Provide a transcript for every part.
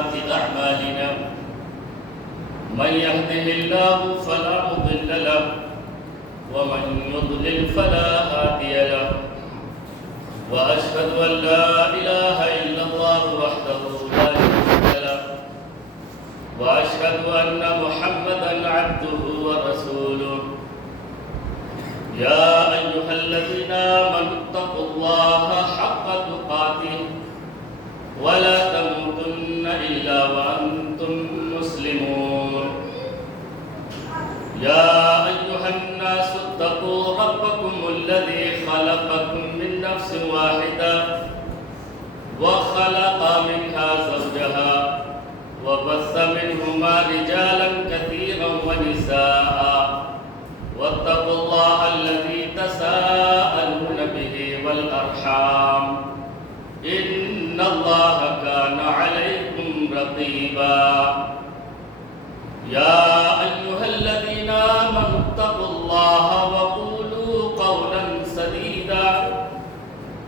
سيئات أعمالنا من يهده الله فلا مضل له ومن يضلل فلا هادي له وأشهد أن لا إله إلا الله وحده لا شريك له وأشهد أن محمدا عبده ورسوله يا أيها الذين آمنوا اتقوا الله حق تقاته ولا تموتن إلا وأنتم مسلمون يا أيها الناس اتقوا ربكم الذي خلقكم من نفس واحدة وخلق منها زوجها وبث منهما رجالا كثيرا ونساء واتقوا الله الذي تساءلون به والأرحام إن الله كان عليكم رقيبا يا أيها الذين آمنوا اتقوا الله وقولوا قولا سديدا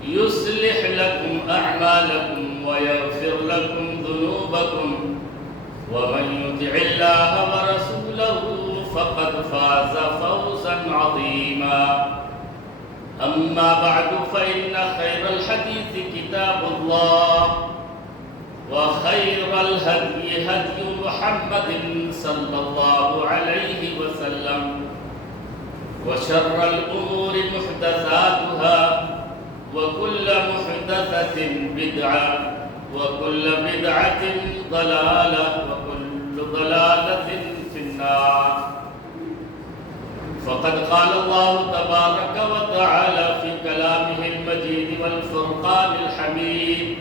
يصلح لكم أعمالكم ويغفر لكم ذنوبكم ومن يطع الله ورسوله فقد فاز فوزا عظيما أما بعد فإن خير الحديث كتاب الله وخير الهدي هدي محمد صلى الله عليه وسلم وشر الأمور محدثاتها وكل محدثة بدعة وكل بدعة ضلالة وكل ضلالة في النار فقد قال الله تبارك وتعالى في كلامه المجيد والفرقان الحميد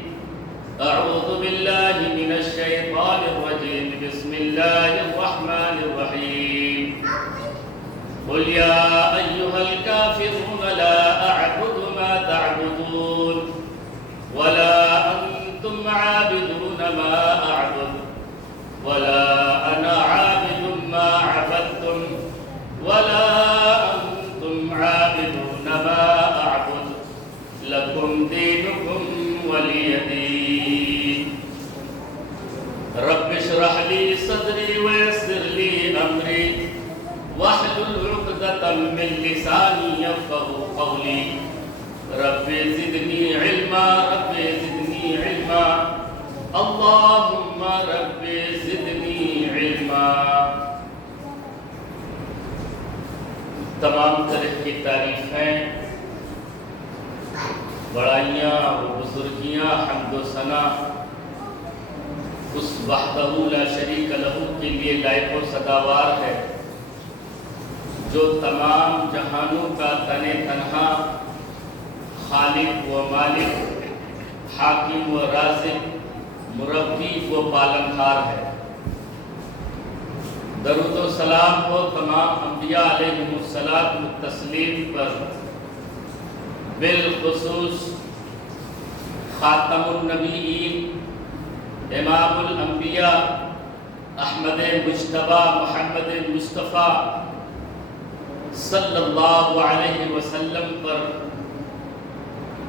أعوذ بالله من الشيطان الرجيم بسم الله الرحمن الرحيم قل يا أيها الكافرون لا أعبد ما تعبدون ولا أنتم عابدون ما أعبد ولا أنا عابد ما عبدتم ولا أنتم عابدون ما أعبد لكم دينكم ولي دين رب اشرح لي صدري ويسر لي أمري واحلل عقدة من لساني يفقهوا قولي رب زدني علما رب زدني علما اللهم رب زدنی علما. تمام طرح کی تعریفیں، بڑائیاں و بزرگیاں، حمد و ثنا اس وحدہ لا شریک لہ کے لیے لائق و سزاوار ہے جو تمام جہانوں کا تن تنہا خالق و مالک، حاکم و رازق، مربی و پالنہار ہے. درود و سلام ہو تمام انبیاء علیہم الصلاۃ والتسلیم پر، بالخصوص خاتم النبیین، امام الانبیاء، احمد مجتبیٰ محمد مصطفیٰ صلی اللہ علیہ وسلم پر،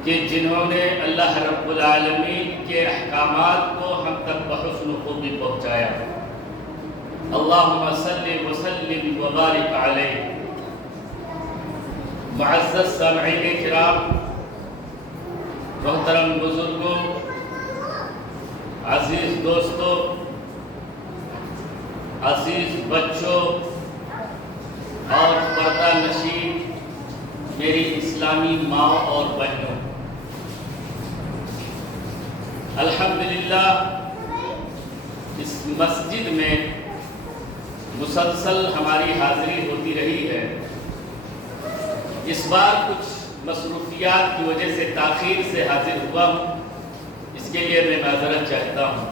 کہ جنہوں نے اللہ رب العالمین کے احکامات کو ہم تک بحسن خوبی پہنچایا. اللہم صلی وسلم وبارک علیہ. معزز سامعین کرام، محترم بزرگوں، عزیز دوستوں، عزیز بچوں اور پردہ نشین میری اسلامی ماں اور بہنوں، الحمدللہ اس مسجد میں مسلسل ہماری حاضری ہوتی رہی ہے. اس بار کچھ مصروفیات کی وجہ سے تاخیر سے حاضر ہوا ہوں، اس کے لیے میں معذرت چاہتا ہوں.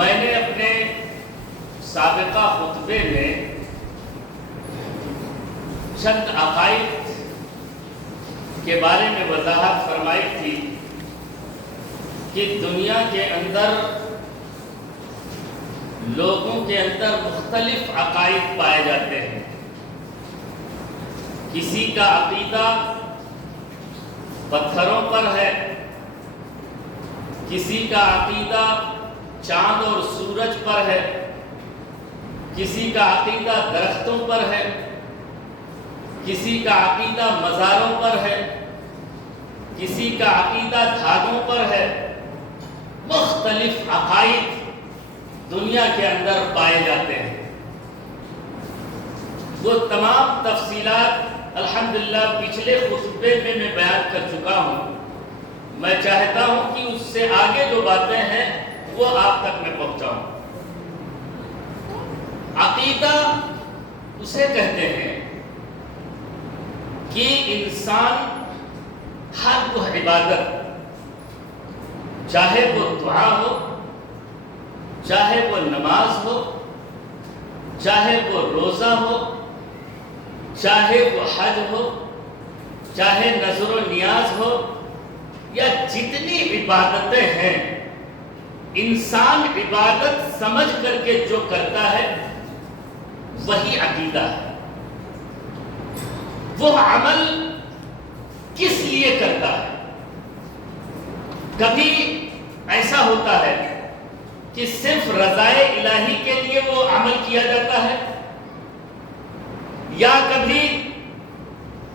میں نے اپنے سابقہ خطبے میں چند عقائد کے بارے میں وضاحت فرمائی تھی کہ دنیا کے اندر لوگوں کے اندر مختلف عقائد پائے جاتے ہیں. کسی کا عقیدہ پتھروں پر ہے، کسی کا عقیدہ چاند اور سورج پر ہے، کسی کا عقیدہ درختوں پر ہے، کسی کا عقیدہ مزاروں پر ہے، کسی کا عقیدہ دھاگوں پر ہے۔ مختلف عقائد دنیا کے اندر پائے جاتے ہیں۔ وہ تمام تفصیلات الحمدللہ پچھلے خطبے میں بیان کر چکا ہوں۔ میں چاہتا ہوں کہ اس سے آگے جو باتیں ہیں وہ آپ تک میں پہنچاؤں۔ عقیدہ اسے کہتے ہیں کہ انسان ہر وہ عبادت، چاہے وہ دعا ہو، چاہے وہ نماز ہو، چاہے وہ روزہ ہو، چاہے وہ حج ہو، چاہے نذر و نیاز ہو، یا جتنی عبادتیں ہیں، انسان عبادت سمجھ کر کے جو کرتا ہے وہی عقیدہ ہے۔ وہ عمل کس لیے کرتا ہے؟ کبھی ایسا ہوتا ہے کہ صرف رضائے الہی کے لیے وہ عمل کیا جاتا ہے، یا کبھی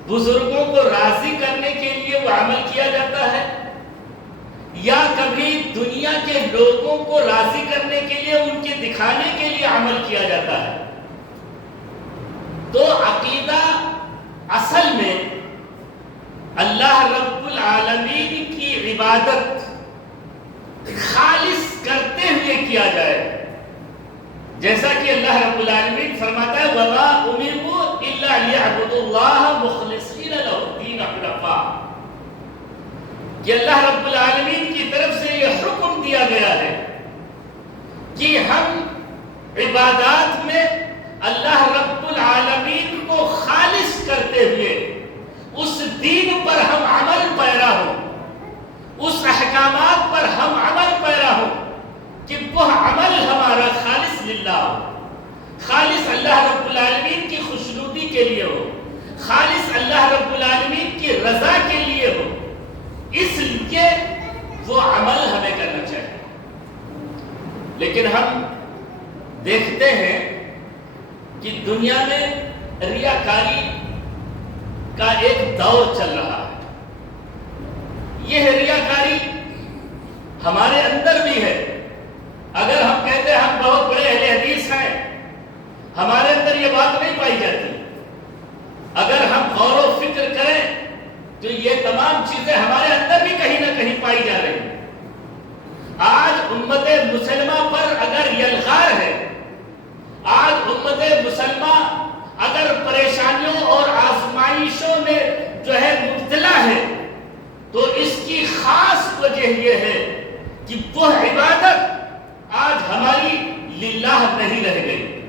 بزرگوں کو راضی کرنے کے لیے وہ عمل کیا جاتا ہے، یا کبھی دنیا کے لوگوں کو راضی کرنے کے لیے، ان کے دکھانے کے لیے عمل کیا جاتا ہے۔ تو عقیدہ اصل میں اللہ رب العالمین کی عبادت خالص کرتے ہوئے کیا جائے، جیسا کہ اللہ رب العالمین فرماتا ہے وَمَا أُمِرُوا إِلَّا لِيَعْبُدُوا اللَّهَ مُخْلِصِينَ لَهُ الدِّينَ حُنَفَاءَ، کہ اللہ رب العالمین کی طرف سے یہ حکم دیا گیا ہے کہ ہم عبادات میں اللہ رب العالمین کو خالص کرتے ہوئے اس دین پر ہم عمل پیرا ہوں، اس احکامات پر ہم عمل پیرا ہوں کہ وہ عمل ہمارا خالص للہ ہو، خالص اللہ رب العالمین کی خوشنودی کے لیے ہو، خالص اللہ رب العالمین کی رضا کے لیے ہو۔ اس لیے وہ عمل ہمیں کرنا چاہیے۔ لیکن ہم دیکھتے ہیں کہ دنیا میں ریاکاری کا ایک دور چل رہا ہے۔ یہ ریاکاری ہمارے اندر بھی ہے۔ اگر ہم کہتے ہیں ہم بہت بڑے اہل حدیث ہیں، ہمارے اندر یہ بات نہیں پائی جاتی۔ اگر ہم غور و فکر کریں تو یہ تمام چیزیں ہمارے اندر بھی کہیں نہ کہیں پائی جا رہی ہیں۔ آج امت مسلمہ پر اگر یلغار ہے، آج امت مسلمہ اگر پریشانیوں اور آزمائشوں میں جو ہے مبتلا ہے، تو اس کی خاص وجہ یہ ہے کہ وہ عبادت آج ہماری للہ نہیں رہ گئی۔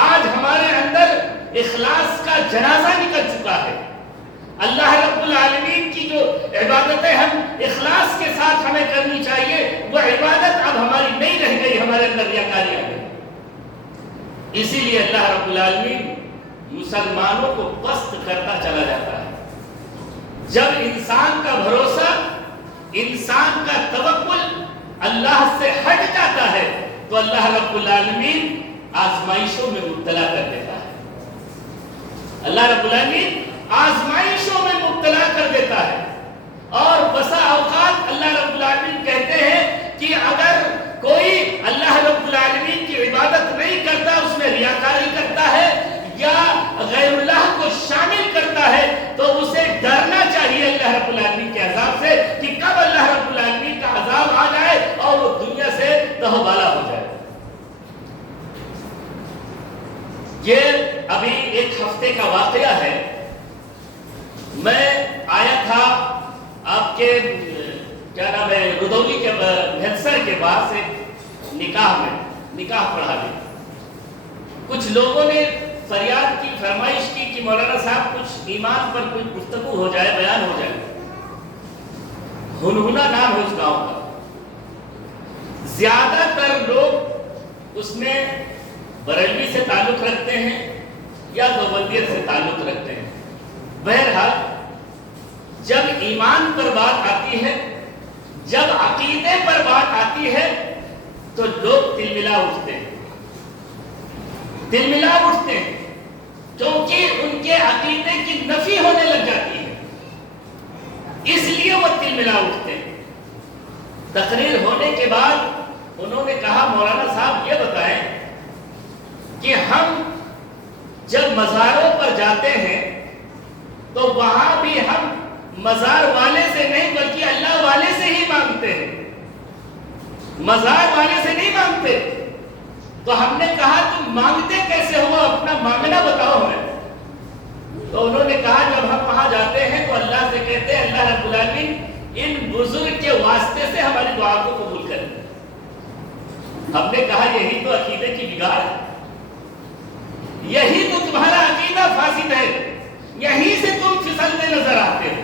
آج ہمارے اندر اخلاص کا جنازہ نکل چکا ہے۔ اللہ رب العالمین کی جو عبادتیں ہم اخلاص کے ساتھ ہمیں کرنی چاہیے، وہ عبادت اب ہماری نہیں رہ گئی، ہمارے اندر ریاکاری آ گئی۔ اسی لیے اللہ رب العالمین مسلمانوں کو پست کرتا چلا جاتا ہے۔ جب انسان کا بھروسہ، انسان کا توکل اللہ سے ہٹ جاتا ہے تو اللہ رب العالمین آزمائشوں میں مبتلا کر دیتا ہے۔ اللہ رب العالمین آزمائشوں میں مبتلا کر دیتا ہے، اور بسا اوقات اللہ رب العالمین کہتے ہیں کہ اگر کوئی اللہ رب العالمین کی عبادت نہیں کرتا، اس میں ریاکاری کرتا ہے یا غیر اللہ کو شامل کرتا ہے، تو اسے ڈرنا چاہیے اللہ رب العالمین کے عذاب سے، کہ کب اللہ رب العالمین کا عذاب آ جائے اور وہ دنیا سے دہوبالا ہو جائے۔ یہ ابھی ایک ہفتے کا واقعہ ہے۔ میں آیا تھا آپ کے کیا نام ہے رودولی کے بھینسر کے بعد سے نکاح پڑھا دیا۔ کچھ لوگوں نے فریاد کی، فرمائش کی کہ مولانا صاحب کچھ ایمان پر کچھ گفتگو ہو جائے، بیان ہو جائے۔ ہنہنا نام ہے اس گاؤں کا۔ زیادہ تر لوگ اس میں بریلوی سے تعلق رکھتے ہیں یا دیوبندیت سے تعلق رکھتے ہیں۔ بہرحال جب ایمان پر بات آتی ہے، جب عقیدے پر بات آتی ہے تو لوگ تلملا اٹھتے ہیں، تلملا اٹھتے ہیں، کیونکہ ان کے عقیدے کی نفی ہونے لگ جاتی ہے، اس لیے وہ تلملا اٹھتے ہیں۔ تقریر ہونے کے بعد انہوں نے کہا مولانا صاحب یہ بتائیں کہ ہم جب مزاروں پر جاتے ہیں تو وہاں بھی ہم مزار والے سے نہیں بلکہ اللہ والے سے ہی مانگتے ہیں، مزار والے سے نہیں مانگتے۔ تو ہم نے کہا تم مانگتے کیسے ہو، اپنا مانگنا بتاؤ ہمیں۔ تو انہوں نے کہا جب ہم وہاں جاتے ہیں تو اللہ سے کہتے ہیں اللہ رب العالمین ان بزرگ کے واسطے سے ہماری دعا کو قبول کر لیں۔ ہم نے کہا یہی تو عقیدے کی بگاڑ ہے، یہی تو تمہارا عقیدہ فاسد ہے، یہیں سے تم پھسلتے نظر آتے ہو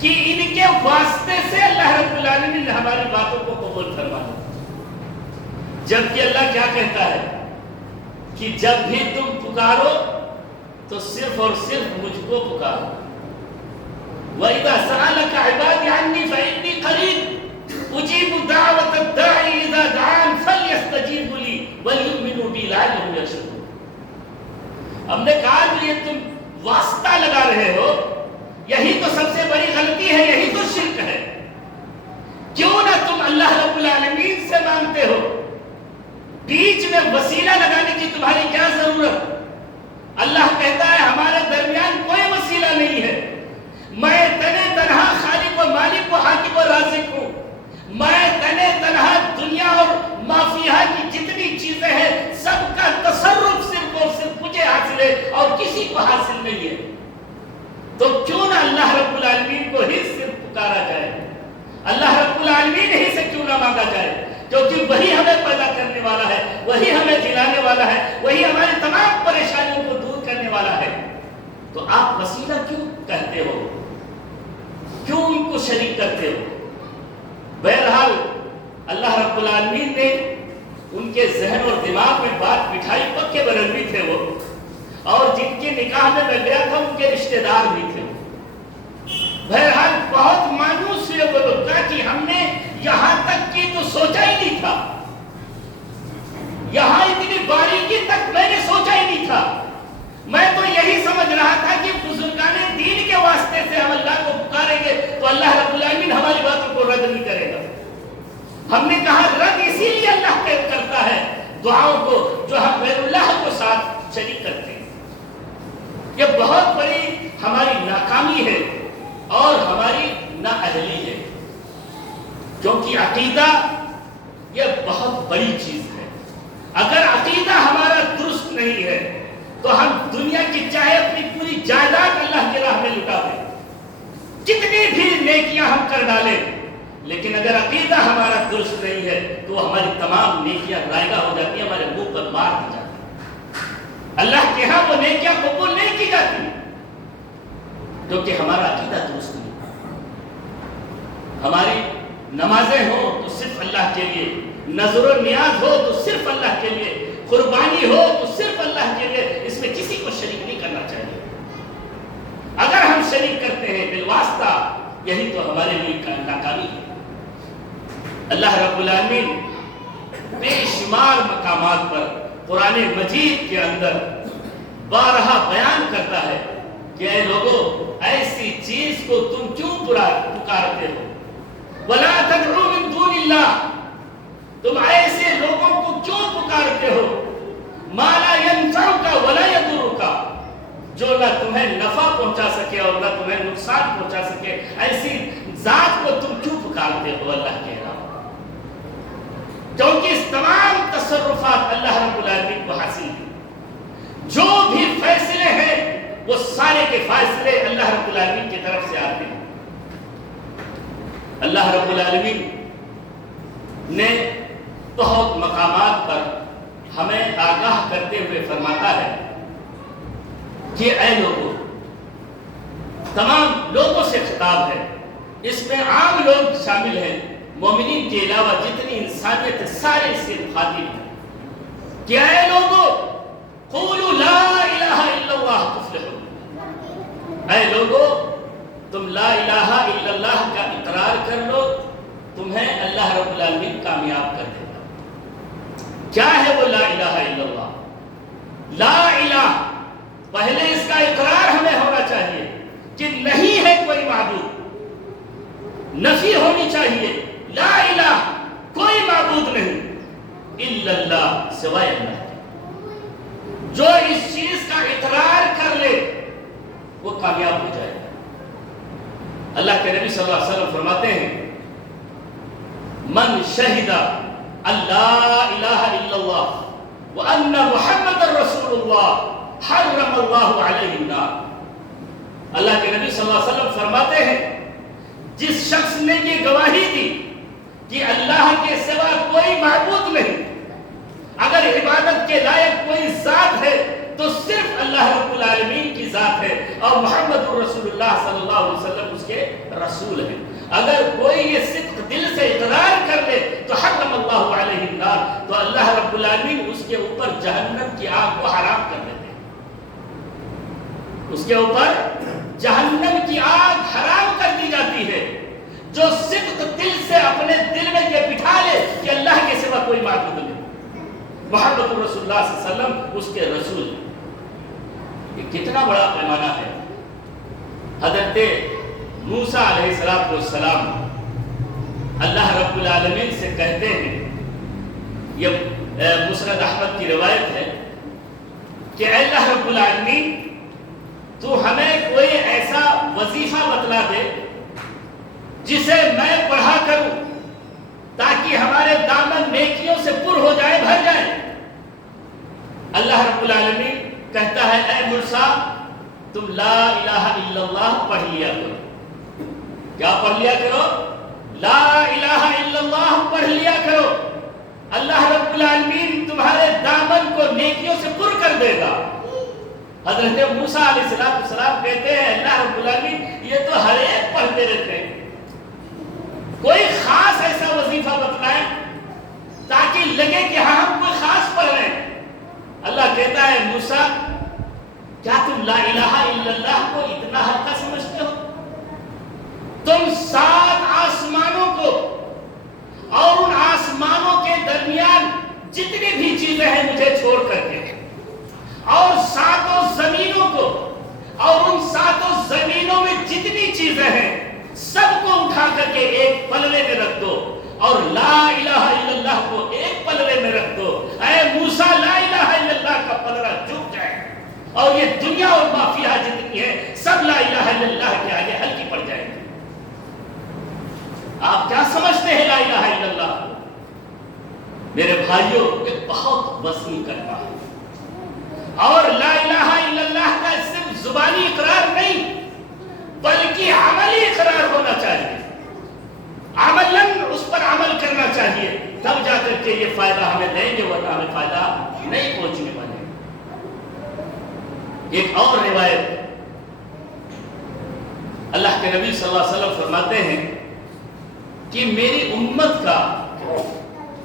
کہ ان کے واسطے سے اللہ رب العالمین نے ہماری باتوں کو قبول فرما لیا۔ جبکہ اللہ کیا کہتا ہے کہ جب بھی تم پکارو تو صرف اور صرف مجھ کو پکارو۔ وَإِذَا سَأَلَكَ عِبَادِي عَنِّي فَإِنِّي قَرِيبٌ أُجِيبُ دَعْوَةَ الدَّاعِ إِذَا دَعَانِ فَلْيَسْتَجِيبُوا لِي وَلْيُؤْمِنُوا بِي لَعَلَّهُمْ يَرْشُدُونَ۔ ہم نے کہا جو یہ تم واسطہ لگا رہے ہو یہی تو سب سے بڑی غلطی ہے، یہی تو شرک ہے۔ کیوں نہ تم اللہ رب العالمین سے مانگتے ہو؟ بیچ میں وسیلہ لگانے کی تمہاری کیا ضرورت؟ اللہ کہتا ہے ہمارے درمیان کوئی وسیلہ نہیں ہے، میں تنے تنہا خالق و مالک و حاکم و رازق ہوں، میں تنے تنہا دنیا اور مافیہ کی جتنی چیزیں ہیں سب کا تصرف صرف اور صرف مجھے حاصل ہے اور کسی کو حاصل نہیں ہے۔ تو کیوں نہ اللہ رب العالمین کو ہی صرف پکارا جائے، اللہ رب العالمین ہی سے کیوں نہ مانگا جائے، کیونکہ وہی ہمیں پیدا کرنے والا ہے، وہی ہمیں جلانے والا ہے، وہی ہماری تمام پریشانیوں کو دور کرنے والا ہے۔ تو آپ وسیلہ کیوں کہتے ہو، کیوں ان کو شریک کرتے ہو؟ بہرحال اللہ رب العالمین نے ان کے ذہن اور دماغ میں بات بٹھائی، پکے برنوی تھے وہ، اور جن کے نکاح میں میں گیا تھا ان کے رشتہ دار بھی تھے۔ بہرحال بہت مانوس ہوئے وہ لوگ، کہا کہ ہم نے یہاں تک کی تو سوچا ہی نہیں تھا، یہاں اتنی باریکی تک میں نے سوچا ہی نہیں تھا، میں تو یہی سمجھ رہا تھا کہ بزرگان دین کے واسطے سے ہم اللہ کو پکاریں گے تو اللہ رب العالمین ہماری باتوں کو رد نہیں کرے گا۔ ہم نے کہا رد اسی لیے اللہ کرتا ہے دعاؤں کو جو ہم غیر اللہ کو ساتھ شریک کرتے ہیں۔ یہ بہت بڑی ہماری ناکامی ہے اور ہماری نااہلی ہے، کیونکہ عقیدہ یہ بہت بڑی چیز ہے۔ اگر عقیدہ ہمارا درست نہیں ہے تو ہم دنیا کی چاہے اپنی پوری جائیداد اللہ کی راہ میں لٹا دیں، کتنی بھی نیکیاں ہم کر ڈالیں، لیکن اگر عقیدہ ہمارا درست نہیں ہے تو ہماری تمام نیکیاں رائگاں ہو جاتی ہیں، ہمارے منہ پر مار دی جاتی ہیں، اللہ کے ہاں وہ نیکیاں قبول نہیں کی جاتی کیونکہ ہمارا عقیدہ درست نہیں۔ ہماری نمازیں ہوں تو صرف اللہ کے لیے، نظر و نیاز ہو تو صرف اللہ کے لیے، قربانی ہو تو صرف اللہ کے لیے، اس میں کسی کو شریک نہیں کرنا چاہیے۔ اگر ہم شریک کرتے ہیں بالواسطہ یہی تو ہمارے لیے ناکامی ہے۔ اللہ رب العالمین بے شمار مقامات پر قرآن مجید کے اندر بارہا بیان کرتا ہے کہ اے لوگو ایسی چیز کو تم کیوں پکارتے ہو، وَلَا تَدْعُوا مِن دُونِ اللَّهِ، تم ایسے لوگوں کو کیوں پکارتے ہو، مَا لَا يَنفَعُكَ وَلَا يَضُرُّكَ، جو نہ تمہیں نفع پہنچا سکے اور نہ تمہیں نقصان پہنچا سکے، ایسی ذات کو تم کیوں پکارتے ہو اللہ کے علاوہ؟ کیونکہ اس تمام تصرفات اللہ رب العالمین کو حاصل ہیں، جو بھی فیصلے ہیں وہ سارے کے فیصلے اللہ رب العالمین کی طرف سے آتے ہیں۔ اللہ رب العالمین نے بہت مقامات پر ہمیں آگاہ کرتے ہوئے فرماتا ہے کہ اے لوگوں، تمام لوگوں سے خطاب ہے، اس میں عام لوگ شامل ہیں، مومنین کے علاوہ جتنی انسانیت ہے سارے سے مخاطب ہیں کہ اے لوگوں قولوا لا الہ الا اللہ تفلحوا، اے لوگوں تم لا الہ الا اللہ کا اقرار کر لو، تم کیا ہے وہ لا الہ الا اللہ؟ لا الہ، پہلے اس کا اقرار ہمیں ہونا چاہیے کہ نہیں ہے کوئی معبود، نفی ہونی چاہیے، لا الہ، کوئی معبود نہیں الا اللہ، سوائے اللہ کے۔ جو اس چیز کا اقرار کر لے وہ کامیاب ہو جائے گا۔ اللہ کے نبی صلی اللہ علیہ وسلم فرماتے ہیں من شہد اللہ الہ الا اللہ وان محمد رسول اللہ حرم اللہ علیہ النار۔ اللہ کے نبی صلی اللہ علیہ وسلم فرماتے ہیں جس شخص نے یہ گواہی دی کہ اللہ کے سوا کوئی معبود نہیں، اگر عبادت کے لائق کوئی ذات ہے تو صرف اللہ رب العالمین کی ذات ہے، اور محمد رسول اللہ صلی اللہ علیہ وسلم اس کے رسول ہیں۔ اگر کوئی یہ صدق دل سے اقرار کر لے تو حرم اللہ علیہ النار، تو اللہ رب العالمین اس کے اوپر جہنم کی آگ کو حرام کر دیتے ہیں، اس کے اوپر جہنم کی آگ حرام کر دی جاتی ہے۔ جو صدق دل سے اپنے دل میں یہ بٹھا لے کہ اللہ کے سوا کوئی معبود نہیں، محمد رسول اللہ صلی اللہ علیہ وسلم اس کے رسول ہیں۔ یہ کتنا بڑا پیمانہ ہے۔ حضرت موسیٰ علیہ السلام اللہ رب العالمین سے کہتے ہیں، یہ مسند احمد کی روایت ہے کہ اے اللہ رب العالمین تو ہمیں کوئی ایسا وظیفہ بتلا دے جسے میں پڑھا کروں تاکہ ہمارے دامن نیکیوں سے پر ہو جائے، بھر جائے۔ اللہ رب العالمین کہتا ہے اے موسیٰ تم لا الہ الا اللہ پڑھ لیا کرو۔ کیا پڑھ لیا کرو؟ لا الہ الا اللہ پڑھ لیا کرو، اللہ رب العالمین تمہارے دامن کو نیکیوں سے پر کر دے گا۔ حضرت موسیٰ علیہ السلام کہتے ہیں اللہ رب العالمین یہ تو ہر ایک پڑھتے رہتے ہیں، کوئی خاص ایسا وظیفہ بتلائیں تاکہ لگے کہ ہاں ہم کوئی خاص پڑھ رہے ہیں۔ اللہ کہتا ہے موسیٰ کیا تم لا الہ الا اللہ کو اتنا ہلکا سمجھتے ہو؟ تم 7 آسمانوں کو اور ان آسمانوں کے درمیان جتنی بھی چیزیں ہیں مجھے چھوڑ کر کے، اور 7 زمینوں کو اور ان 7 زمینوں میں جتنی چیزیں ہیں سب کو اٹھا کر کے ایک پلڑے میں رکھ دو، اور لا الہ الا اللہ کو ایک پلڑے میں رکھ دو۔ اے موسیٰ لا الہ الا اللہ کا پلڑا جھک جائے اور یہ دنیا اور ما فیہا جتنی ہے سب لا الہ الا اللہ کے آگے ہلکی پڑ جائے گی۔ آپ کیا سمجھتے ہیں لا الہ الا اللہ کو؟ میرے بھائیوں ایک بہت وسیع کلمہ ہے، اور لا الہ الا اللہ کا صرف زبانی اقرار نہیں بلکہ عملی اقرار ہونا چاہیے، عملاً اس پر عمل کرنا چاہیے، تب جا کر کے یہ فائدہ ہمیں دیں گے، ورنہ ہمیں فائدہ نہیں پہنچنے والے۔ ایک اور روایت اللہ کے نبی صلی اللہ علیہ وسلم فرماتے ہیں کہ میری امت کا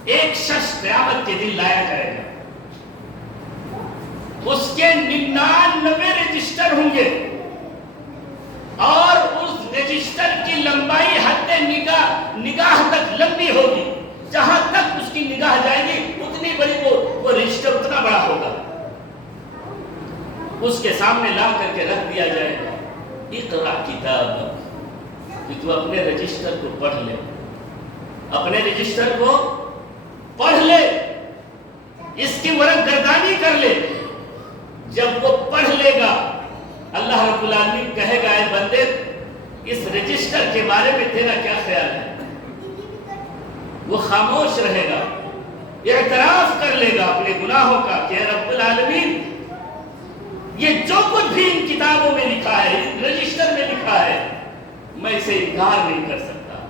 ایک شخص قیامت کے دن لایا جائے گا، اس کے 99 رجسٹر ہوں گے، اور اس رجسٹر کی لمبائی حد نگاہ تک لمبی ہوگی، جہاں تک اس کی نگاہ جائے گی اتنی بڑی وہ رجسٹر اتنا بڑا ہوگا۔ اس کے سامنے لا کر کے رکھ دیا جائے گا، اقرا کتابک، کہ تو اپنے رجسٹر کو پڑھ لے، اپنے رجسٹر کو پڑھ لے، اس کی ورق گردانی کر لے۔ جب وہ پڑھ لے گا اللہ رب العالمین کہے گا اے بندے اس رجسٹر کے بارے میں تیرا کیا خیال ہے؟ وہ خاموش رہے گا، اعتراف کر لے گا اپنے گناہوں کا کہ اے رب العالمین یہ جو کچھ بھی ان کتابوں میں لکھا ہے، ان رجسٹر میں لکھا ہے، میں اسے انکار نہیں کر سکتا۔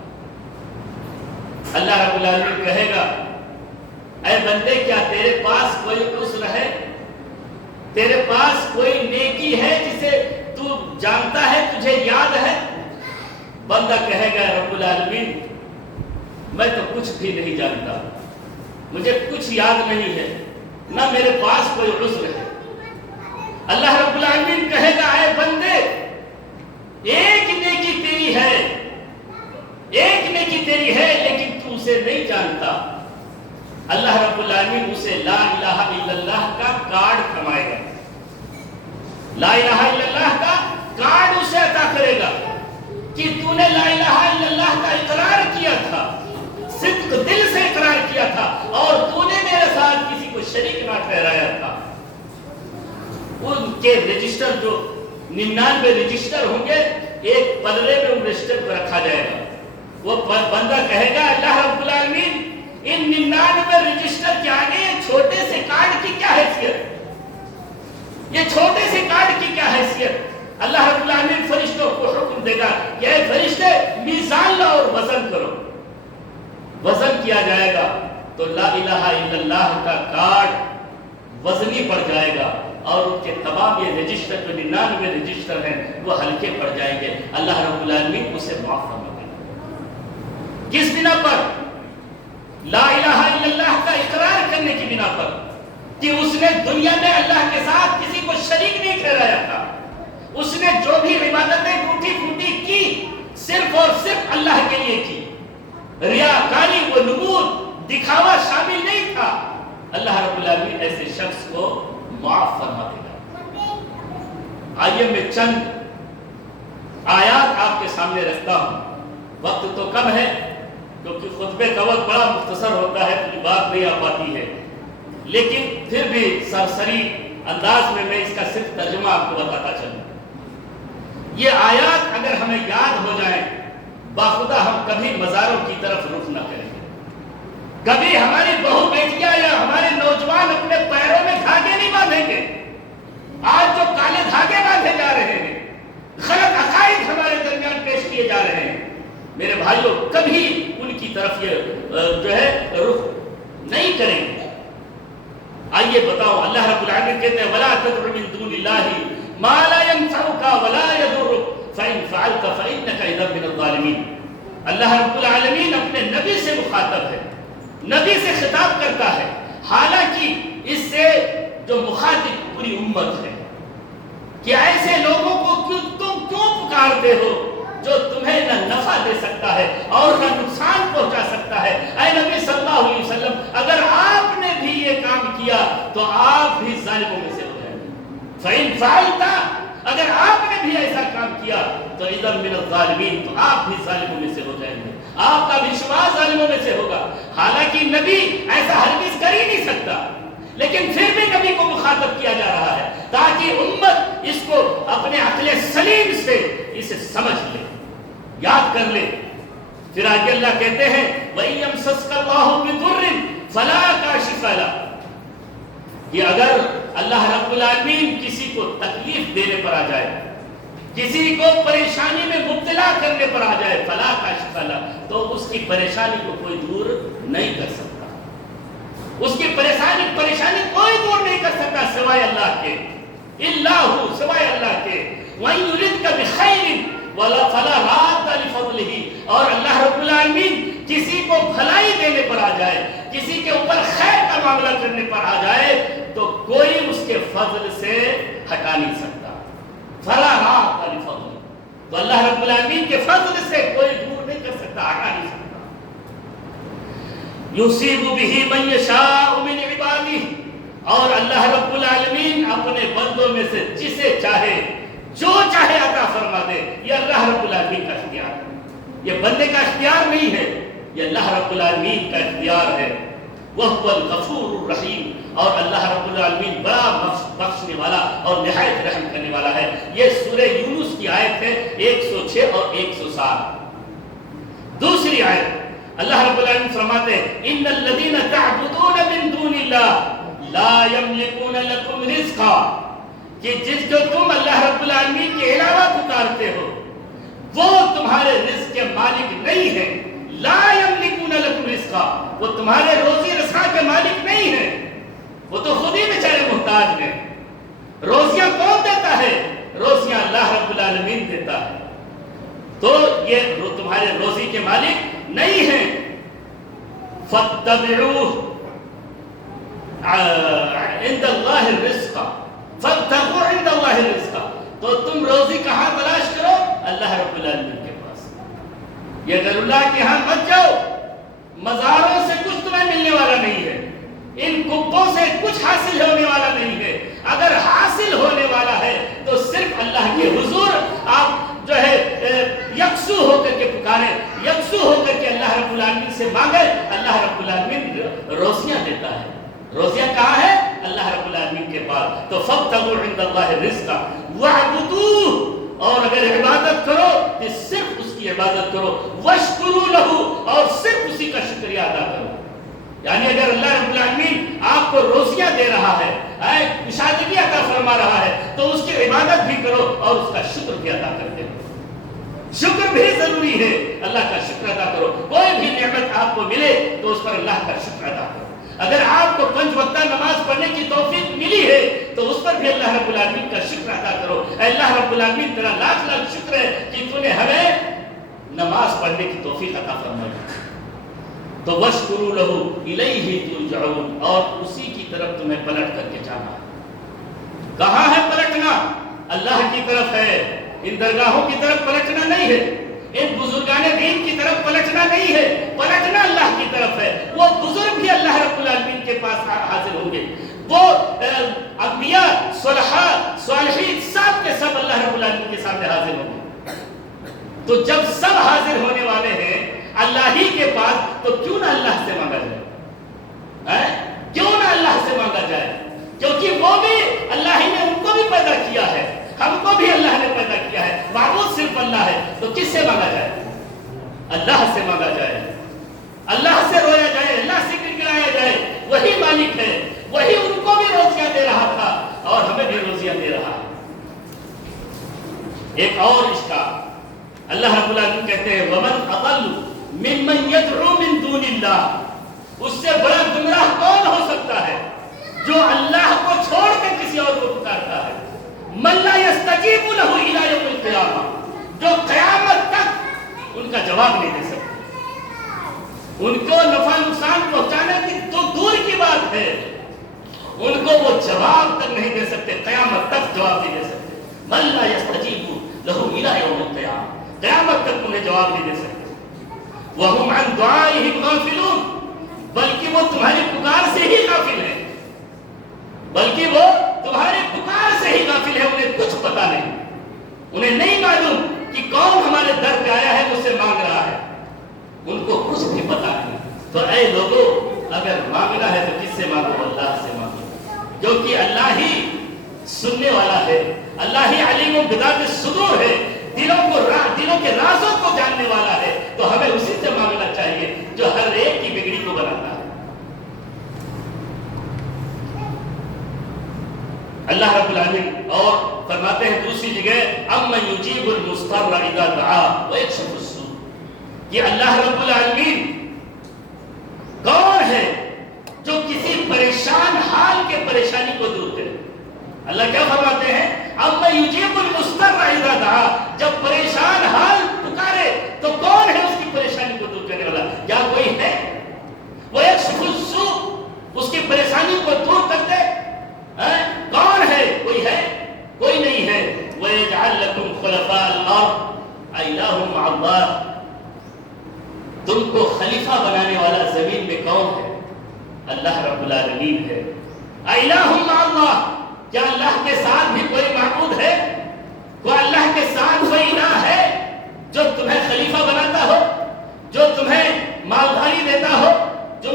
اللہ رب العالمین کہے گا اے بندے کیا تیرے پاس کوئی عذر ہے، تیرے پاس کوئی نیکی ہے جسے تو جانتا ہے، تجھے یاد ہے؟ بندہ کہے گا رب العالمین میں تو کچھ بھی نہیں جانتا، مجھے کچھ یاد نہیں ہے، نہ میرے پاس کوئی عذر ہے۔ اللہ رب العالمین کہے گا اے بندے ایک نیکی تیری ہے، ایک نیکی تیری ہے لیکن تو اسے نہیں جانتا۔ اللہ رب العالمین اسے لا الہ الا اللہ کا کارڈ تھمائے گا، لا الہ الا اللہ کا کارڈ اسے عطا کرے گا کہ تو نے لا الہ الا اللہ کا اقرار کیا تھا، صدق دل سے اقرار کیا تھا، اور تو نے میرے ساتھ کسی کو شریک نہ ٹھہرایا تھا۔ ان کے رجسٹر جو 99 رجسٹر ہوں گے، ایک پلڑے میں ان رجسٹر کو رکھا جائے گا۔ وہ بندہ کہے گا اللہ رب العالمین ان 99 رجسٹر کے آگے یہ چھوٹے سے کارڈ کی کیا حیثیت، یہ چھوٹے سے کارڈ کی کیا حیثیت۔ اللہ رب العالمین فرشتوں کو حکم دے گا کہ اے فرشتے میزان لاؤ اور وزن کرو، وزن کیا جائے گا تو لا الہ الا اللہ کا کارڈ وزنی پڑ جائے گا، اور ان کے تمام یہ رجسٹر جو 99 رجسٹر ہیں وہ ہلکے پڑ جائیں گے۔ اللہ رب العالمین اسے معاف فرما دے گا۔ کس بنا پر؟ لا الہ الا اللہ کا اقرار کرنے کی بنا پر کہ اس نے دنیا میں اللہ کے ساتھ کسی کو شریک نہیں ٹھہرایا تھا۔ اس نے جو بھی عبادتیں ٹوٹی پھوٹی کی صرف اور صرف اللہ کے لیے کی، ریاکاری و نمود دکھاوا شامل نہیں تھا۔ اللہ رب العالمین ایسے شخص کو معاف فرما دے گا۔ آئیے میں چند آیات آپ کے سامنے رکھتا ہوں، وقت تو کم ہے کیونکہ خطبے کا وقت بڑا مختصر ہوتا ہے، کوئی بات نہیں آ پاتی ہے، لیکن پھر بھی سرسری انداز میں میں اس کا صرف ترجمہ آپ کو بتاتا چلوں۔ یہ آیات اگر ہمیں یاد ہو جائیں، باخدا ہم کبھی مزاروں کی طرف رخ نہ کریں گے، کبھی ہماری بہو بیٹیاں یا ہمارے نوجوان اپنے پیروں میں دھاگے نہیں باندھیں گے۔ آج جو کالے دھاگے باندھے جا رہے ہیں، غلط عقائد ہمارے درمیان پیش کیے جا رہے ہیں، میرے بھائیوں کبھی ان کی طرف یہ جو ہے رخ نہیں کریں گے۔ آئیے بتاؤ، اللہ رب العالمین کہتے ہیں وَلَا تَدْعُ مِن دُونِ اللَّهِ مَا لَا يَنفَعُكَ وَلَا يَضُرُّكَ فَإِن فَعَلْتَ فَإِنَّكَ إِذًا مِنَ الظَّالِمِينَ۔ اللہ رب العالمین اپنے نبی سے مخاطب ہے، نبی سے خطاب کرتا ہے، حالانکہ اس سے جو مخاطب پوری امت ہے کہ ایسے لوگوں کو تم کیوں پکارتے ہو جو تمہیں نہ نفع دے سکتا ہے اور نہ نقصان پہنچا سکتا ہے۔ اے نبی صلی اللہ علیہ وسلم، اگر آپ نے بھی یہ کام کیا تو آپ بھی ظالموں میں سے ہو جائیں گے۔ فَإِن فَعَلْتَ، اگر آپ نے بھی ایسا کام کیا تو اِذًا مِنَ الظَّالِمِينَ، تو آپ بھی ظالموں میں سے ہو جائیں گے، آپ کا بھی شمار ظالموں میں سے ہوگا۔ حالانکہ نبی ایسا ہرگز کر ہی نہیں سکتا، لیکن پھر بھی نبی کو مخاطب کیا جا رہا ہے تاکہ امت اس کو اپنے عقل سلیم سے اسے سمجھ لے، یاد کر لے۔ پھر آگے اللہ کہتے ہیں وَإِن يَمْسَسْكَ اللَّهُ بِضُرٍّ فَلَا كَاشِفَ لَهُ، کہ اگر اللہ رب العالمین کسی کو تکلیف دینے پر آ جائے، کسی کو پریشانی میں مبتلا کرنے پر آ جائے، فَلَا كَاشِفَ لَهُ، تو اس کی پریشانی کو کوئی دور نہیں کر سکتا، اس کی پریشانی کوئی دور نہیں کر سکتا سوائے اللہ کے، اللہ سوائے اللہ کے۔ وَإِن يُرِدْكَ بِخَيْرٍ فَلَا رَادَّ لِفَضْلِهِ، اور اللہ رب العالمین کسی کو بھلائی دینے پر آ جائے، کسی کے اوپر خیر کا معاملہ کرنے پر آ جائے تو کوئی اس کے فضل سے ہٹا نہیں سکتا۔ فَلَا رَادَّ لِفَضْلِهِ، تو اللہ رب العالمین کے فضل سے کوئی دور نہیں کر سکتا، ہٹا نہیں سکتا۔ يُصِيبُ بِهِ مَن يَشَاءُ مِنْ عِبَادِهِ، اور اللہ رب العالمین اپنے بندوں میں سے جسے چاہے جو چاہے عطا فرما دے۔ یہ اللہ رب العالمین کا اختیار ہے، یہ بندے کا اختیار نہیں ہے، یہ اللہ رب العالمین کا اختیار ہے۔ وَهُوَ الْغَفُورُ الرَّحِيمُ، اور اللہ رب العالمین بڑا بخشنے والا اور نہایت رحم کرنے والا ہے۔ یہ سورہ یونس کی آیت ہے 106 اور 107۔ دوسری آیت اللہ رب العالمین فرماتے ہیں إِنَّ الَّذِينَ تَعْبُدُونَ مِن دُونِ اللَّهِ لَا يَمْلِكُونَ لَكُمْ رِزْقًا، کہ جس جو تم اللہ رب العالمین کے علاوہ پکارتے ہو وہ تمہارے رزق کے مالک نہیں ہیں۔ لا یملکون لکم رزقا، وہ تمہارے روزی رزق کے مالک نہیں ہیں، وہ تو خود ہی بیچارے محتاج ہیں۔ روزیاں کون دیتا ہے؟ روزیاں اللہ رب العالمین دیتا ہے، تو یہ تمہارے روزی کے مالک نہیں ہیں۔ فَاتَّبِعُوهُ عِنْدَ اللَّهِ الرِّزْقَ فَاتَّقُوا عِنْدَ اللَّهِ الرِّزْقَ، تو تم روزی کہاں تلاش کرو؟ اللہ رب العالمین کے پاس۔ یہ غیر اللہ کے ہاں مت جاؤ، مزاروں سے کچھ تمہیں ملنے والا نہیں ہے۔ العالمین سے مانگے اللہ رب العالمین روزیاں دیتا ہے. روزیاں کہاں ہے؟ اللہ رب العالمین کے پاس. تو فابتغوا عند اللہ الرزق واعبدوہ، اور اگر عبادت کرو تو صرف اس کی عبادت کرو، واشکروا لہ، اور صرف اسی کا شکریہ ادا کرو. یعنی اگر اللہ رب العالمین آپ کو روزیاں دے رہا ہے، کشادگی عطا فرما رہا ہے، تو اس کی عبادت بھی کرو اور اس کا شکر بھی ادا کرتے رہو. شکر بھی ضروری ہے، اللہ کا شکر ادا کرو. کوئی بھی نعمت آپ کو ملے تو اس پر اللہ کا شکر ادا کرو. اگر آپ کو 5 وقتہ نماز پڑھنے کی توفیق ملی ہے تو اس پر بھی اللہ رب العالمین کا شکر ادا کرو. اے اللہ رب العالمین تیرا لاکھ لاکھ شکر ہے کہ تو نے ہمیں نماز پڑھنے کی توفیق عطا فرمائی. تو وَاشْكُرُوا لَهُ إِلَيْهِ تُرْجَعُونَ، اور اسی کی طرف تمہیں پلٹ کر کے جانا ہے. کہاں ہے پلٹنا؟ اللہ کی طرف ہے. ان درگاہوں کی طرف پلٹنا نہیں ہے، ان بزرگان دین کی طرف پلٹنا نہیں ہے، پلٹنا اللہ کی طرف ہے. وہ بزرگ بھی اللہ رب العالمین کے پاس حاضر ہوں گے. وہ انبیاء، صلحاء، صالحین سب کے سب اللہ رب العالمین کے سامنے حاضر ہوں گے. تو جب سب حاضر ہونے والے ہیں اللہ ہی کے پاس، تو کیوں نہ اللہ سے مانگا جائے؟ کیوں نہ اللہ سے مانگا جائے؟ کیونکہ وہ بھی اللہ ہی نے ان کو بھی پیدا کیا ہے، ہم کو بھی اللہ نے پیدا کیا ہے. معبود صرف اللہ ہے. تو کس سے مانگا جائے؟ اللہ سے مانگا جائے، اللہ سے رویا جائے، اللہ سے گڑگڑایا جائے. وہی مالک ہے، وہی ان کو بھی روزیاں دے رہا تھا اور ہمیں بھی روزیاں دے رہا ہے. ایک اور اس کا اللہ رب العالمین کہتے ہیں وَمَنْ أَضَلُّ مِمَّنْ يَدْعُو مِن دُونِ اللَّهِ، اس سے بڑا گمراہ کون ہو سکتا ہے جو اللہ کو چھوڑ کر کسی اور کو پکارتا ہے. مَن لَا يَسْتَجِيبُ لَهُ إِلَىٰ يَوْمِ الْقِيَامَةِ، جو قیامت تک ان کا جواب نہیں دے سکتے. ان کو نفع نقصان پہنچانے کی تو دور کی بات ہے، ان کو وہ جواب تک نہیں دے سکتے، قیامت تک جواب نہیں دے سکتے. مَن لَا يَسْتَجِيبُ لَهُ إِلَىٰ يَوْمِ الْقِيَامَةِ، قیامت تک انہیں جواب نہیں دے سکتے. وَهُمْ عَنْ دُعَائِهِمْ غَافِلُونَ، بلکہ وہ تمہاری پکار سے ہی غافل ہے، بلکہ وہ تمہاری پکار سے ہی غافل ہے. انہیں کچھ پتا نہیں، انہیں نہیں معلوم کہ کون ہمارے در پہ آیا ہے مجھ سے مانگ رہا ہے. ان کو کچھ بھی پتا نہیں. تو اے لوگوں، اگر مانگنا ہے تو کس سے مانگو؟ اللہ سے مانگو، کیونکہ اللہ ہی سننے والا ہے، اللہ ہی علیم بذات الصدور ہے، دلوں کے رازوں کو جاننے والا ہے. تو ہمیں اسی سے مانگنا چاہیے جو ہر ایک کی بگڑی کو بناتا ہے. اللہ رب العالمین اور فرماتے ہیں دوسری جگہ اَمَّن يُجِيبُ الْمُضْطَرَّ إِذَا دَعَاهُ وَيَكْشِفُ السُّوءَ، کہ اللہ رب العالمین کون ہے جو کسی پریشان حال کے پریشانی کو دور کرے. اللہ کیا فرماتے ہیں؟ اَمَّن يُجِيبُ الْمُضْطَرَّ إِذَا دَعَاهُ، جب پریشان حال پکارے تو کون ہے اس کی پریشانی کو دور کرنے والا؟ کیا کوئی ہے؟ وَيَكْشِفُ السُّوءَ، اس کی پریشانی کو دور کرتے کون ہے؟ کوئی ہے؟ کوئی نہیں ہے. وَيَجْعَلْ لَكُمْ خُلَفَاءَ الْأَرْضِ أَإِلَٰهٌ مَّعَ اللَّهِ، تم کو خلیفہ بنانے والا زمین میں کون ہے؟ اللہ رب العالمین ہے. أَإِلَٰهٌ مَّعَ اللَّهِ، کیا اللہ کے ساتھ بھی کوئی معبود ہے؟ کیا اللہ کے ساتھ کوئی الہ ہے جو تمہیں خلیفہ بناتا ہو، جو تمہیں مالداری دیتا ہو، جو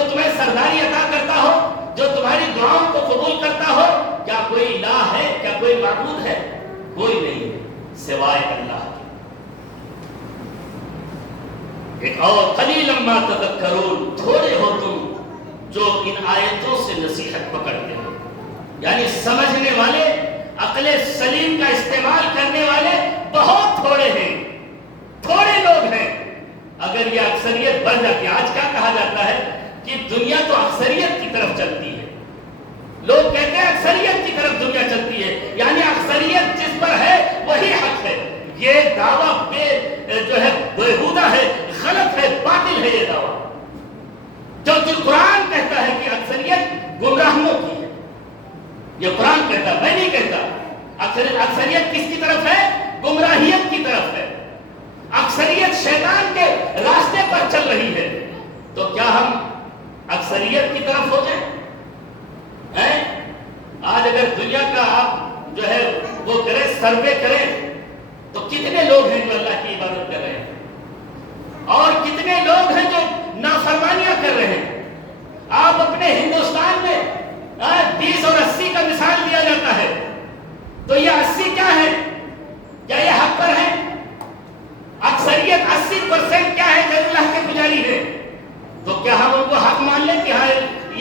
تمہیں سرداری عطا کرتا ہو، جو تمہاری دعاؤں کو قبول کرتا ہو؟ کیا کوئی الہ ہے؟ کیا کوئی معبود ہے؟ کوئی نہیں ہے سوائے اللہ کے. ایک اور قلیلا ما تذکرون، تھوڑے ہو تم جو ان آیتوں سے نصیحت پکڑتے ہو. یعنی سمجھنے والے، عقل سلیم کا استعمال کرنے والے بہت تھوڑے ہیں، تھوڑے لوگ ہیں. اگر یہ اکثریت بڑھ جاتی ہے، آج کیا کہا جاتا ہے کہ دنیا تو اکثریت کی طرف چلتی ہے. لوگ کہتے ہیں اکثریت کی طرف دنیا چلتی ہے، یعنی اکثریت جس پر ہے وہی حق ہے. یہ دعویٰ بیہودہ ہے، غلط ہے، باطل ہے یہ دعویٰ. کیونکہ قرآن کہتا ہے کہ اکثریت گمراہوں کی ہے. یہ قرآن کہتا ہے، میں نہیں کہتا. اکثریت کس کی طرف ہے؟ گمراہیت کی طرف ہے. اکثریت شیطان کے راستے پر چل رہی ہے. تو کیا ہم اکثریت کی طرف ہو جائیں؟ آج اگر دنیا کا آپ جو ہے وہ کریں، سروے کریں، تو کتنے لوگ ہیں جو اللہ کی عبادت کر رہے ہیں اور کتنے لوگ ہیں جو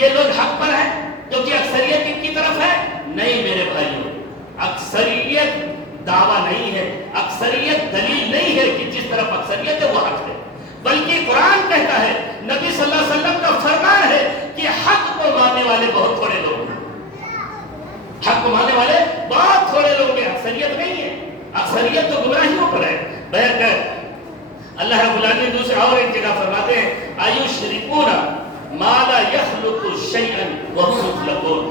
یہ لوگ حق پر ہیں کیونکہ اکثریت ان کی طرف ہے؟ نہیں میرے بھائیوں، اکثریت دعویٰ نہیں ہے، اکثریت دلیل نہیں ہے کہ جس طرف اکثریت ہے وہ حق ہے، بلکہ قرآن کہتا ہے، نبی صلی اللہ علیہ وسلم کا فرمان ہے کہ حق کو ماننے والے بہت تھوڑے لوگ ہیں، حق کو ماننے والے بہت تھوڑے لوگ ہیں، اکثریت نہیں ہے، اکثریت تو گمراہیوں پر ہے۔ بہرکہ اللہ رب العالمین دوسرے اور ایک جگہ فرماتے ہیں اَيُشْرِكُونَ مَا لَا يَخْلُقُ شَيْئًا وَهُمْ يُخْلَقُونَ،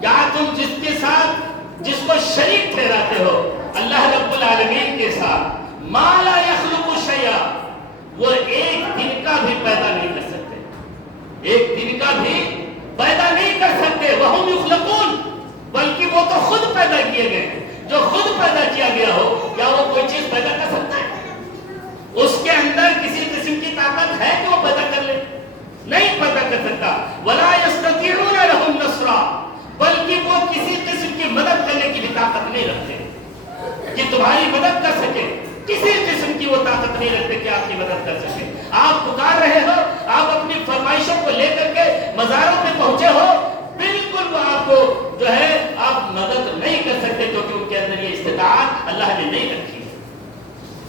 کیا تم جس کے ساتھ جس کو شریک ٹھہراتے ہو اللہ رب العالمین کے ساتھ، مَا لَا يَخْلُقُ شَيْئًا، وہ ایک دن کا بھی پیدا نہیں کر سکتے، ایک دن کا بھی پیدا نہیں کر سکتے، وَهُمْ يُخْلَقُونَ، بلکہ وہ تو خود پیدا کیے گئے ہیں، جو خود پیدا کیا گیا ہو کیا وہ کوئی چیز پیدا کر سکتا ہے؟ اس کے اندر کسی قسم کی طاقت ہے کہ وہ پیدا کر لے؟ نہیں پیدا کر سکتا۔ وَلَا يَسْتَطِيعُونَ لَهُمْ نَصْرًا، بلکہ وہ کسی قسم کی مدد کرنے کی بھی طاقت نہیں رکھتے کہ تمہاری مدد کر سکے، کسی قسم کی وہ طاقت نہیں رکھتے کہ آپ کی مدد کر سکے۔ آپ پکار رہے ہو، آپ اپنی فرمائشوں کو لے کر کے مزاروں پہ پہنچے ہو، بالکل وہ آپ کو جو ہے آپ مدد نہیں کر سکتے کیونکہ ان کے اندر یہ استطاعت اللہ نے نہیں رکھی۔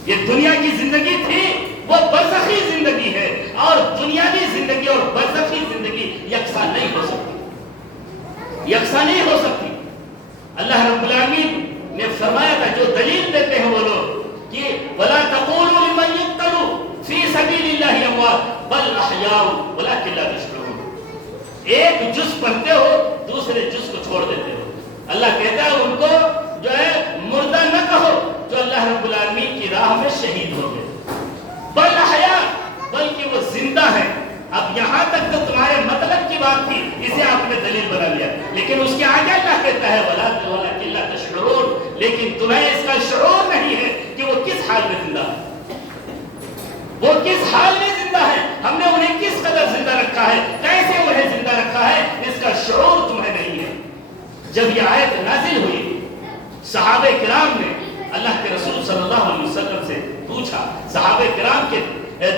یہ دنیا کی زندگی تھی، وہ برزخی زندگی ہے، اور دنیاوی زندگی اور برزخی زندگی یکساں نہیں ہو سکتی، یکساں نہیں ہو سکتی۔ اللہ رب العالمین نے فرمایا تھا، جو دلیل دیتے ہیں وہ لوگ کہ وَلَا تَقُولُوا لِمَنْ يُقْتَلُ فِي سَبِيلِ اللَّهِ أَمْوَاتٌ بَلْ أَحْيَاءٌ وَلَكِنْ لَا تَشْعُرُونَ، ایک جز پڑھتے ہو دوسرے جز کو چھوڑ دیتے ہو۔ اللہ کہتا ہے ان کو جو ہے مردہ نہ کہو جو اللہ رب العالمین کی راہ میں شہید ہو گئے، بل احیاء، بلکہ وہ زندہ ہیں۔ اب یہاں تک تو تمہارے مطلب کی بات تھی، اسے آپ نے دلیل بنا لیا، لیکن اس کے آگے اللہ کہتا ہے وَلَكِنْ لَا تَشْعُرُونَ، لیکن تمہیں اس کا شعور نہیں ہے کہ وہ کس حال میں زندہ ہے، وہ کس حال میں زندہ ہے، ہم نے انہیں کس قدر زندہ رکھا ہے، کیسے انہیں زندہ رکھا ہے، اس کا شعور تمہیں نہیں ہے۔ جب یہ آیت نازل ہوئی، صحابہ کرام نے اللہ کے رسول صلی اللہ علیہ وسلم سے پوچھا، صحابہ کرام کے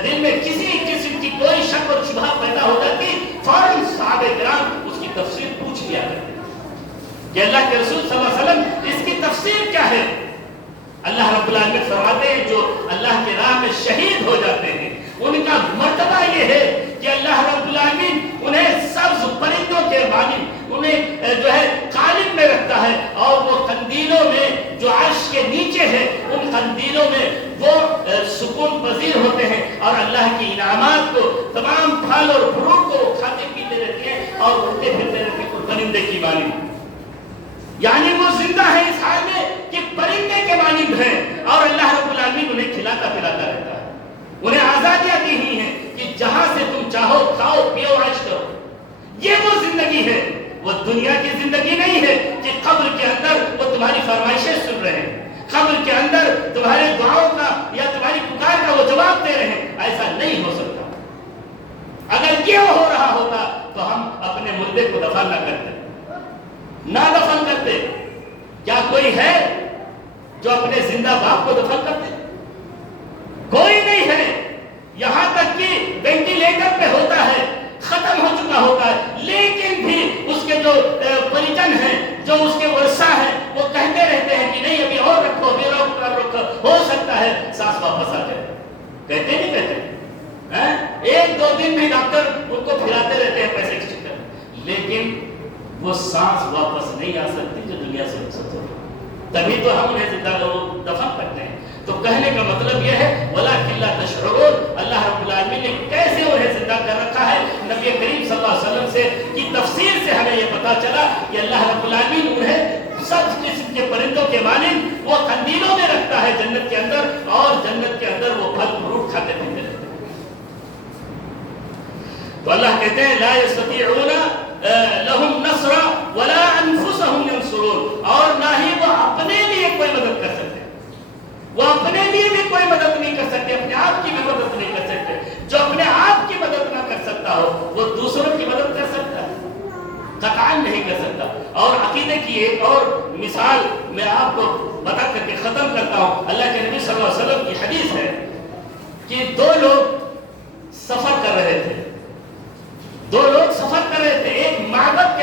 دل میں کسی قسم کی کوئی شک اور شبہ پیدا ہو جاتی، فوراً صحابہ کرام اس کی تفسیر پوچھ لیا کرتے کہ اللہ کے رسول صلی اللہ علیہ وسلم اس کی تفسیر کیا ہے؟ اللہ رب العالمین فرماتے ہیں جو اللہ کے راہ میں شہید ہو جاتے ہیں ان کا مرتبہ یہ ہے کہ اللہ رب العالمین انہیں سبز پرندوں کے مانند انہیں جو ہے قالب میں رکھتا ہے، اور وہ قندیلوں میں جو عرش کے نیچے ہے ان قندیلوں میں وہ سکون پذیر ہوتے ہیں، اور اللہ کی انعامات کو، تمام پھل اور فروٹ کو کھاتے پیتے رہتے ہیں اور اڑتے پھرتے رہتے ہیں پرندے کی مانند۔ یعنی وہ زندہ ہے اس حال میں کہ پرندے کے مانند ہیں، اور اللہ رب العالمین انہیں کھلاتا پلاتا رہتا ہے، انہیں آزادیاں دی ہوئی ہیں کہ جہاں سے تم چاہو کھاؤ پیو عیش کرو۔ یہ وہ زندگی ہے، وہ دنیا کی زندگی نہیں ہے کہ قبر کے اندر وہ تمہاری فرمائشیں سن رہے ہیں، قبر کے اندر تمہارے دعاؤں کا یا تمہاری پکار کا وہ جواب دے رہے ہیں، ایسا نہیں ہو سکتا۔ اگر یہ ہو رہا ہوتا تو ہم اپنے مردے کو دفن نہ کرتے، نہ دفن کرتے۔ کیا کوئی ہے جو اپنے زندہ باپ کو دفن کرتے؟ کوئی نہیں ہے، یہاں تک کہ وینٹیلیٹر پہ ہوتا ہے، ختم ہو چکا ہوتا ہے، لیکن بھی اس کے جو پریجن ہیں، جو اس کے ورثہ ہیں، وہ کہتے رہتے ہیں کہ نہیں ابھی اور رکھو، ابھی اور رکھو، ہو سکتا ہے سانس واپس آ جائے۔ کہتے نہیں کہتے؟ ایک دو دن بھی ڈاکٹر ان کو پھراتے رہتے ہیں پیسے کے چکر میں، لیکن وہ سانس واپس نہیں آ سکتی جو دنیا سے رخصت ہو، تبھی تو ہم انہیں زندہ دفن کرتے ہیں۔ تو کہنے کا مطلب یہ ہے وَلَكِنْ لَا تَشْعُرُونَ، اللہ رب العالمین نے کیسے انہیں زندہ کر رکھا ہے۔ نبی کریم صلی اللہ علیہ وسلم سے کی تفسیر سے ہمیں یہ پتا چلا کہ اللہ رب العالمین انہیں سب قسم کے پرندوں کے مانند وہ قندیلوں میں رکھتا ہے جنت کے اندر، اور جنت کے اندر وہ پھل فروٹ کھاتے پیتے رہتے ہیں۔ تو اللہ کہتے ہیں لا يستطيعون لهم نصرا ولا انفسهم ينصرون، اور نہ ہی وہ اپنے لیے کوئی مدد کر سکتے، وہ اپنے لیے بھی کوئی مدد نہیں کر سکتے، اپنے آپ کی بھی مدد نہیں کر سکتے۔ جو اپنے آپ کی مدد نہ کر سکتا ہو وہ دوسروں کی مدد کر سکتا ہے؟ قطعاً نہیں کر سکتا۔ اور عقیدے کی ایک اور مثال میں آپ کو بتا کر کے ختم کرتا ہوں۔ اللہ کے نبی صلی اللہ علیہ وسلم کی حدیث ہے کہ دو لوگ سفر کر رہے تھے، دو لوگ سفر کر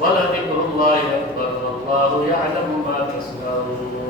ولذكر الله أكبر والله يعلم ما تصنعون.